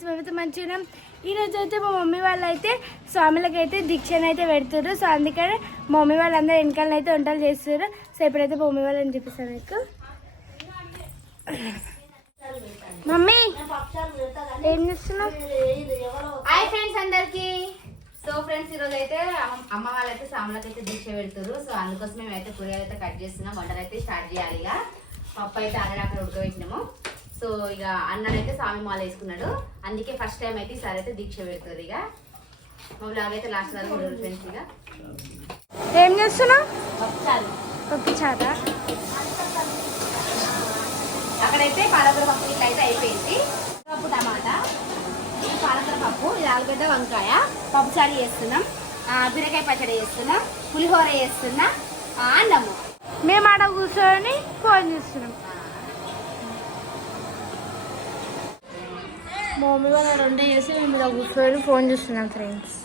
Friends, మేమైతే మంచిగా ఉన్నాం. ఈరోజు అయితే మా మమ్మీ వాళ్ళు అయితే స్వాములకైతే దీక్షను అయితే పెడుతున్నారు. సో అందుకని మా మమ్మీ వాళ్ళందరూ వెనకాల అయితే వంటలు చేస్తారు. సో ఇప్పుడైతే మా మమ్మీ వాళ్ళని చూపిస్తాను మీకు. మమ్మీ ఏం చేస్తున్నావు? హాయ్ ఫ్రెండ్స్ అందరికి. సో ఫ్రెండ్స్ ఈరోజు అయితే అమ్మ వాళ్ళైతే స్వాములకైతే దీక్ష పెడుతున్నారు. సో అందుకోసం మేమైతే కూరగాయలు అయితే కట్ చేస్తున్నాం. వంటలు అయితే స్టార్ట్ చేయాలి. ఇక పప్పు అయితే ఆల్రెడీ అక్కడ ఉడకబెట్టినాము. సో ఇక అన్ననైతే స్వామి మాల వేసుకున్నాడు. అందుకే ఫస్ట్ టైం అయితే ఈసారి అయితే దీక్ష పెడుతుంది. ఇక మా బ్లాగ్ అయితే లాస్ట్ వరకు చూడండి ఫ్రెండ్స్. ఇక ఏం చేస్తున్నావు? పప్పు చారా. అక్కడైతే పాలకూర పప్పు ఇట్లా అయితే అయిపోయింది. పప్పు టమాటా, పాలకూర పప్పు, ఇది ఆలుగడ్డ వంకాయ పప్పు చారు చేస్తున్నాం. బీరకాయ పచ్చడి చేస్తున్నాం. పులిహోర చేస్తున్నా. అన్నము. మేము ఆడ కూర్చొని ఫోన్ చేస్తున్నాం. మా మమ్మీ వాళ్ళు రెండు చేసి మేము ఇలా కూర్చొని ఫోన్ చూస్తున్నాం ఫ్రెండ్స్.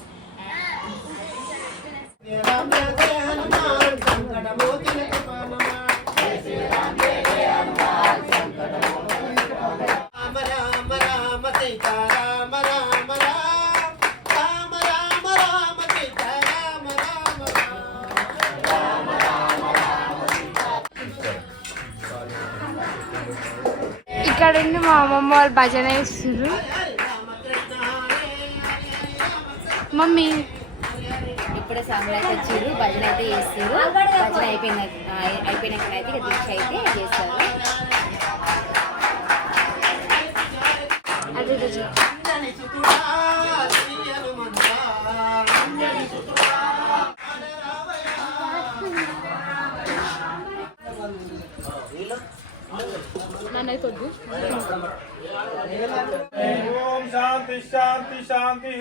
ఇక్కడ మా అమ్మమ్మ వాళ్ళు భజన చేస్తున్నారు. మమ్మీ ఇప్పుడే సాంగ్లు అయితే వచ్చారు. భజన అయితే చేస్తారు. భజన అయిపోయినాకైతే ఇక దీక్ష అయితే చేస్తారు. ఓం శాంతి శాంతి శాంతి.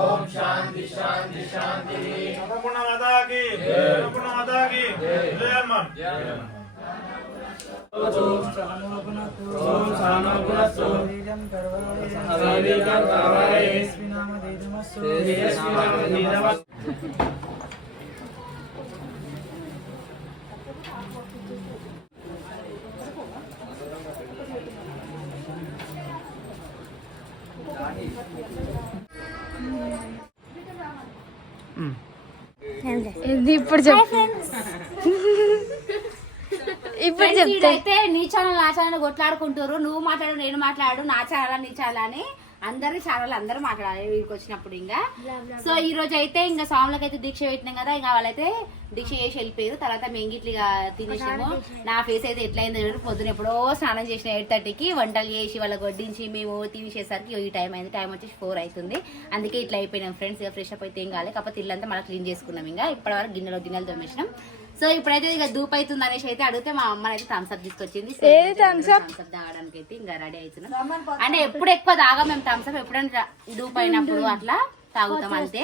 ఓం శాంతి శాంతి శాంతి. నమగుణమదాకి నమగుణమదాకి జయమ్మ. ఓం సానగుణతో సవికం కవరే స్వినామదేదమస్సు దేస్వినామదేదమస్సు. ఇప్పుడు చెప్తే అయితే నీ ఛానల్ నా ఛానల్ కొట్లాడుకుంటారు. నువ్వు మాట్లాడు, నేను మాట్లాడు, నా ఛానల్ నీ ఛానల్ అని అందరి ఛానల్ అందరూ మాట్లాడాలి వీరికి వచ్చినప్పుడు. ఇంకా సో ఈ రోజు అయితే ఇంకా స్వాములకి అయితే దీక్ష పెట్టినాం కదా. ఇంకా వాళ్ళైతే దీక్ష చేసి వెళ్ళిపోయారు. తర్వాత మేము ఇట్లా తినేసాము. నా ఫేస్ అయితే ఎట్లయిందో చూడు. పొద్దున ఎప్పుడో స్నానం చేసిన 8:30కి వంటలు చేసి వాళ్ళకి వడ్డించి మేము తినేసేసరికి ఈ టైం అయింది. టైం వచ్చేసి 4 అవుతుంది. అందుకే ఇట్లా అయిపోయినాం ఫ్రెండ్స్. ఇక ఫ్రెష్ అప్ అయితే ఏం కాలేదు. కాకపోతే ఇల్లంతా మళ్ళీ క్లీన్ చేసుకున్నాం. ఇంకా ఇప్పటివరకు గిన్నెలు తోమేసినాం. సో ఇప్పుడైతే ఇక దూపు అవుతుంది అనేసి అయితే అడిగితే మా అమ్మని అయితే థమ్స్అప్ తీసుకొచ్చింది. థమ్స్అప్ తాగడానికి అయితే ఇంకా రెడీ అవుతున్నాం. అంటే ఎప్పుడు ఎక్కువ తాగా మేము థమ్స్అప్, ఎప్పుడైనా దూపు అయినప్పుడు అట్లా తాగుతాం అంతే.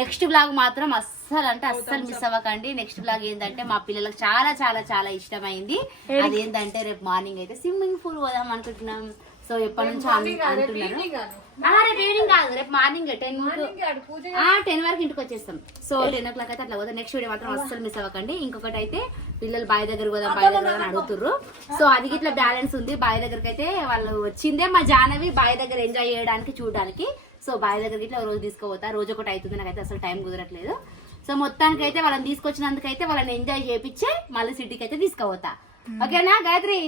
నెక్స్ట్ బ్లాగ్ మాత్రం అస్సలు మిస్ అవ్వకండి. నెక్స్ట్ బ్లాగ్ ఏంటంటే మా పిల్లలకు చాలా చాలా చాలా ఇష్టమైంది. అదేంటంటే రేపు మార్నింగ్ అయితే స్విమ్మింగ్ పూల్ పోదాం అనుకుంటున్నాం. సో ఎప్పటి నుంచి అంటున్నారు. రేపు ఈవినింగ్ కాదు, రేపు మార్నింగ్ 10 వరకు ఇంటికి వచ్చేస్తాం. సో 10 o'clock అయితే అట్లా పోతాం. నెక్స్ట్ వీడియో మాత్రం అస్సలు మిస్ అవ్వకండి. ఇంకొకటి అయితే పిల్లలు బాయ్ దగ్గర పోదాం అని అడుగుతుర్రు. సో అది ఇట్లా బ్యాలెన్స్ ఉంది. బాయ్ దగ్గరకి అయితే వాళ్ళు వచ్చిందే మా జానవి బాయ్ దగ్గర ఎంజాయ్ చేయడానికి చూడడానికి. సో బాయ్ దగ్గరికి ఇట్లా రోజు తీసుకుపోతా. రోజు ఒకటి అవుతుంది. నాకైతే అసలు టైం కుదరట్లేదు. సో మొత్తానికి అయితే వాళ్ళని తీసుకొచ్చినందుకైతే వాళ్ళని ఎంజాయ్ చేయించే మళ్ళీ సిటీకి అయితే తీసుకుపోతా. ఓకేనా గాయత్రి?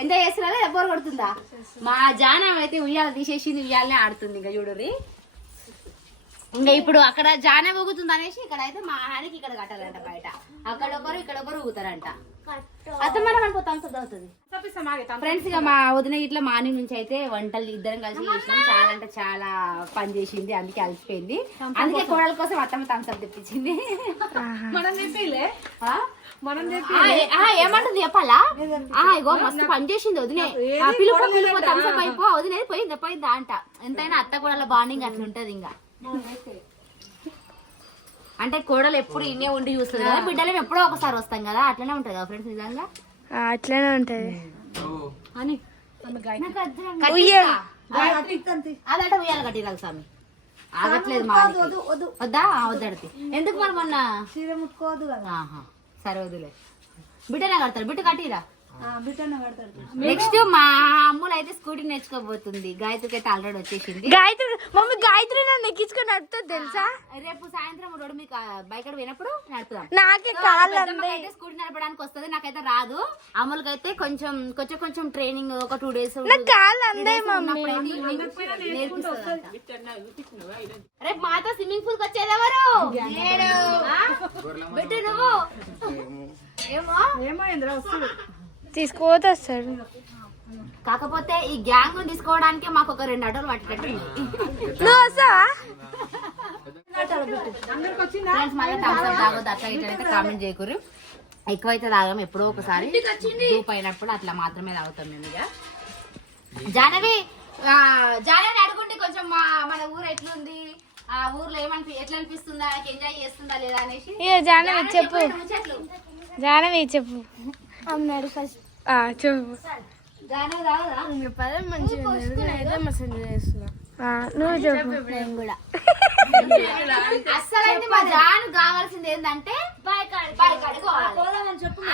ఎంజాయ్ చేస్తున్నారా? ఎవ్వరు కొడుతుందా? మా జానం అయితే ఉయ్యాల తీసేసింది. ఉయ్యాలనే ఆడుతుంది. ఇంకా చూడరి. ఇంకా ఇప్పుడు అక్కడ జానే ఊగుతుంది అనేసి ఇక్కడ అయితే మా ఆయనకి ఇక్కడ కట్టాలంట. బయట అక్కడొకరు ఇక్కడొకరు ఊగుతారంట. అత్తమరం అనుకోతాం అవుతుంది ఫ్రెండ్స్. ఇక మా వదిన ఇట్లా మార్నింగ్ నుంచి అయితే వంటలు ఇద్దరం కలిసి చేసినాం. చాలా అంటే చాలా పని చేసింది. అందుకే అలసిపోయింది. అందుకే కోడల కోసం అత్తమ్మ థమ్స్అప్ తెప్పించింది. ఏమంటుంది చెప్పాలా? ఇగో మస్తు పని చేసింది వదినే. పిలుపు థమ్స్అప్ అయిపో వదిలేదు పోయిందా అంట. ఎంతైనా అత్త కోడల బాండింగ్ అట్లా ఉంటది. ఇంకా అంటే కోడలు ఎప్పుడు ఇన్నే ఉండి చూస్తుంది కదా. బిడ్డలు ఎప్పుడో ఒకసారి వస్తాం కదా. అట్లనే ఉంటది కదా ఫ్రెండ్స్. నిజంగా అట్లనే ఉంటది. అదంటే ఉయ్యాల కట్టిరాలి స్వామి. ఆగట్లేదు మా వద్దా వద్దడితే ఎందుకు మరి మొన్న చీర ముట్టుకోవద్దు కదా. సరే వద్దులే. బిడ్డనే కడతారు. బిడ్డ కట్టిరా. నెక్స్ట్ మా అమ్ములు అయితే అయితే స్కూటీ నేర్చుకోబోతుంది. గాయత్రికి అయితే ఆల్రెడీ వచ్చేసింది. గాయత్రి మమ్మీ గాయత్రి నన్ను ఎక్కించుకొని నడుతుంది తెలుసా. రేపు సాయంత్రం రోడ్డు మీకు బైక్ పోయినప్పుడు నడుపుదాం. నాకే కాళ్ళు అయితే స్కూటీ నడపడానికి వస్తుంది, నాకైతే రాదు. అమలుకి అయితే కొంచెం కొంచెం ట్రైనింగ్ ఒక 2 days నాకు కాళ్ళు అందే మమ్మీ. రేపు మాతో స్విమ్మింగ్ పూల్ కి వచ్చేది ఎవరు? బిట్టు నువ్వు తీసుకుపోతే వస్తాడు. కాకపోతే ఈ గ్యాంగ్ తీసుకోవడానికి మాకు ఒక 2 ఆటోలు పట్టేటట్టు నువ్వు వస్తావా? ఫ్రెండ్స్ మళ్ళీ థమ్స్ అప్ తాగొద్దు అట్లా ఇట్లా అయితే కామెంట్ చేయకూరు. ఎక్కువైతే తాగాం, ఎప్పుడో ఒకసారి గ్రూప్ అయినప్పుడు అట్లా మాత్రమే తాగుతాం మేము. ఇక జానవి అడుగుంటే కొంచెం మన ఊరు ఎట్లుంది, ఆ ఊర్లో ఎట్లా అనిపిస్తుందా, ఎంజాయ్ చేస్తుందా లేదా అనేసి. జానవి చెప్పు, జానవి చెప్పు అన్నాడు ఫస్ట్ చెప్పు. జానవి తాగదా? నువ్వు చెప్పు. నేను కూడా అస్సలైతే మా జాను కావాల్సింది ఏంటంటే బైక్ అడుకోవాలి.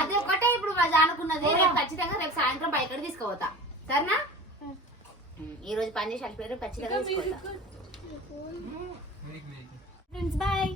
అది ఒకటే ఇప్పుడు మా జానుకున్నది. రేపు ఖచ్చితంగా రేపు సాయంత్రం బైక్ అడి తీసుకోపోతా. సరేనా? ఈ రోజు పని చేసి అల్లిపోయారు, ఖచ్చితంగా తీసుకోపోతా. బాయ్.